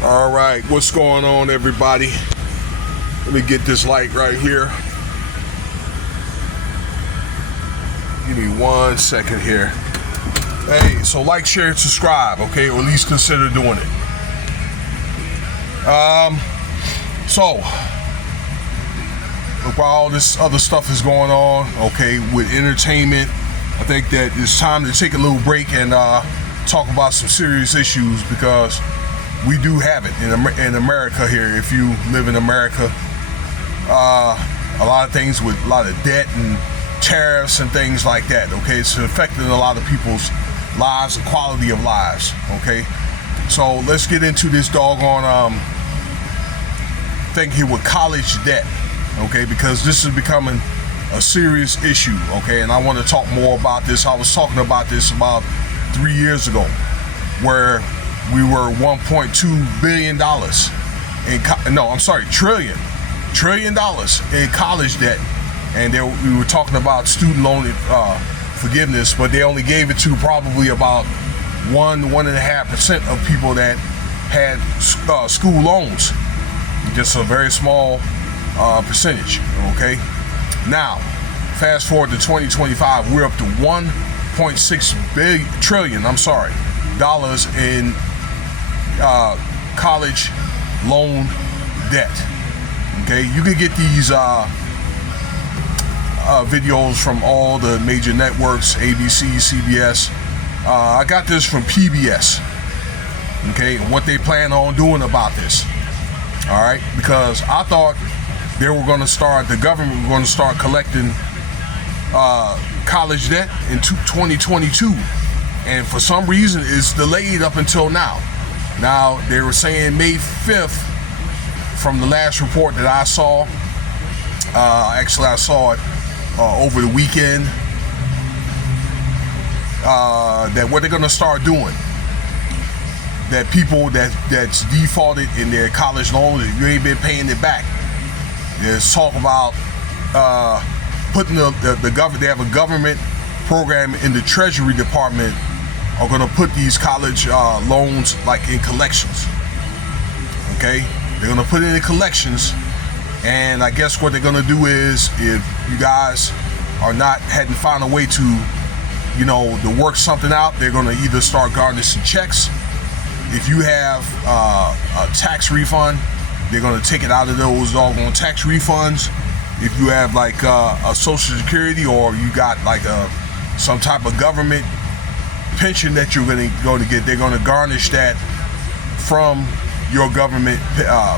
All right, what's going on, everybody? Let me get this light right here. Give me 1 second here. Hey, so like, share, and subscribe, okay? Or at least consider doing it. So while all this other stuff is going on, okay, with entertainment, I think that it's time to take a little break and talk about some serious issues, because we do have it in America here. If you live in America, a lot of things with a lot of debt and tariffs and things like that, okay? It's affecting a lot of people's lives and quality of lives, okay? So let's get into this doggone thing here with college debt, okay? Because this is becoming a serious issue, okay? And I want to talk more about this. I was talking about this about 3 years ago, where we were $1.2 billion trillion dollars in college debt, and we were talking about student loan forgiveness, but they only gave it to probably about 1.5% of people that had school loans. Just a very small percentage. Okay. Now, fast forward to 2025, we're up to 1.6 trillion dollars in college loan debt. Okay, you can get these videos from all the major networks, ABC, CBS. I got this from PBS. Okay, and what they plan on doing about this. All right, because I thought the government were going to start collecting college debt in 2022, and for some reason it's delayed up until now. Now, they were saying May 5th from the last report that I saw. Actually, I saw it over the weekend, that what they're going to start doing, that people that's defaulted in their college loans, if you ain't been paying it back, there's talk about putting the government, they have a government program in the Treasury Department, are going to put these college loans like in collections. Okay, they're going to put it in collections, and I guess what they're going to do is, if you guys hadn't found a way to, to work something out, they're going to either start garnishing checks. If you have a tax refund, they're going to take it out of those doggone tax refunds. If you have like a Social Security, or you got like some type of government pension that you're going to get, they're going to garnish that from your government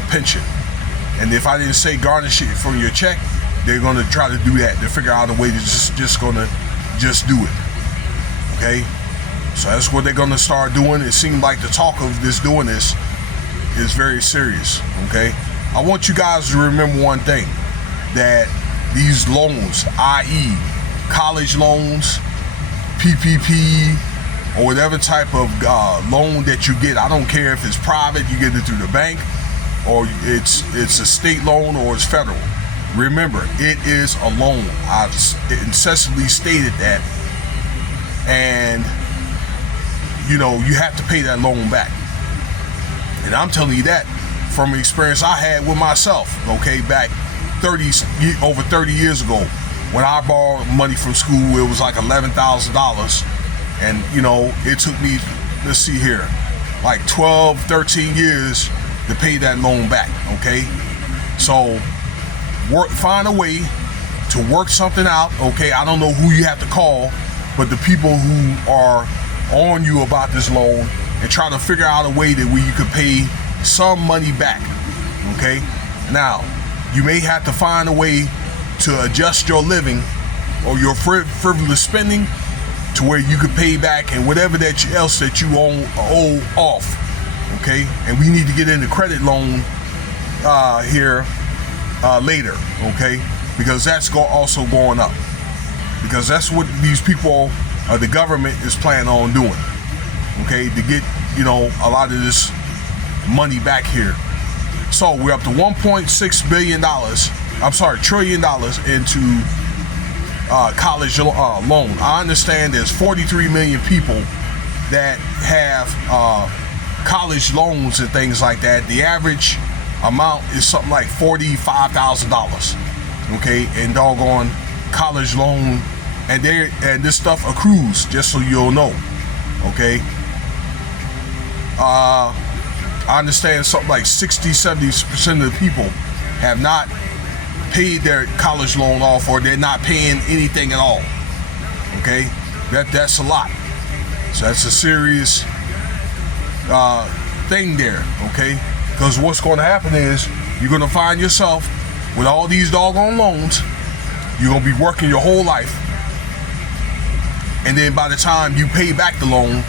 pension. And if I didn't say garnish it from your check, they're going to try to do that. They figure out a way to just do it. Okay, so that's what they're going to start doing. It seems like the talk of doing this is very serious. Okay, I want you guys to remember one thing, that these loans, i.e. college loans, PPP, or whatever type of loan that you get, I don't care if it's private, you get it through the bank, or it's a state loan, or it's federal. Remember, it is a loan. I've incessantly stated that, and you have to pay that loan back. And I'm telling you that from an experience I had with myself. Okay, back over 30 years ago, when I borrowed money from school, it was like $11,000. And, it took me, let's see here, like 12, 13 years to pay that loan back, okay? So, find a way to work something out, okay? I don't know who you have to call, but the people who are on you about this loan, and try to figure out a way that you could pay some money back, okay? Now, you may have to find a way to adjust your living or your frivolous spending to where you could pay back and whatever else that you owe off, okay? And we need to get into credit loan here later, okay? Because that's also going up. Because that's what these people, the government is planning on doing, okay? To get, a lot of this money back here. So we're up to $1.6 trillion into college loan. I understand there's 43 million people that have college loans and things like that, the average amount is something like $45,000. Okay, and doggone college loan, and this stuff accrues, just so you'll know. Okay, I understand something like 60-70% of the people have not paid their college loan off, or they're not paying anything at all. Okay, that's a lot. So that's a serious thing there. Okay, because what's going to happen is you're going to find yourself with all these doggone loans. You're going to be working your whole life, and then by the time you pay back the loan,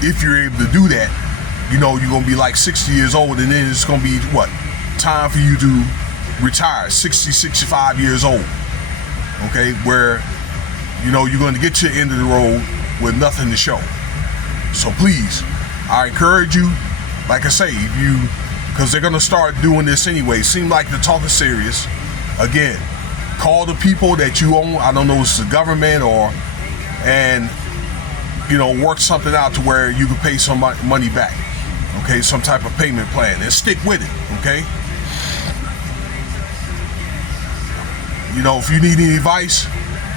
if you're able to do that, you know, you're going to be like 60 years old, and then it's going to be what? Time for you to retire, 60, 65 years old. Okay, where, you know, you're going to get to the end of the road with nothing to show. So please, I encourage you, like I say, if you, because they're going to start doing this anyway. Seem like the talk is serious. Again, call the people that you own. I don't know if it's the government and you know, work something out to where you can pay some money back. Okay, some type of payment plan, and stick with it. Okay. You know, if you need any advice,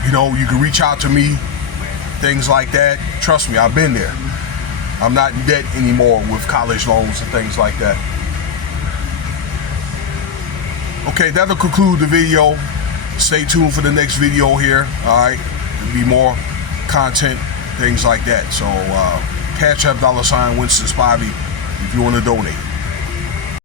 you know, you can reach out to me. Things like that. Trust me, I've been there. I'm not in debt anymore with college loans and things like that. Okay, that'll conclude the video. Stay tuned for the next video here. All right, there'll be more content, things like that. So Cash App $Winston Spivey if you want to donate.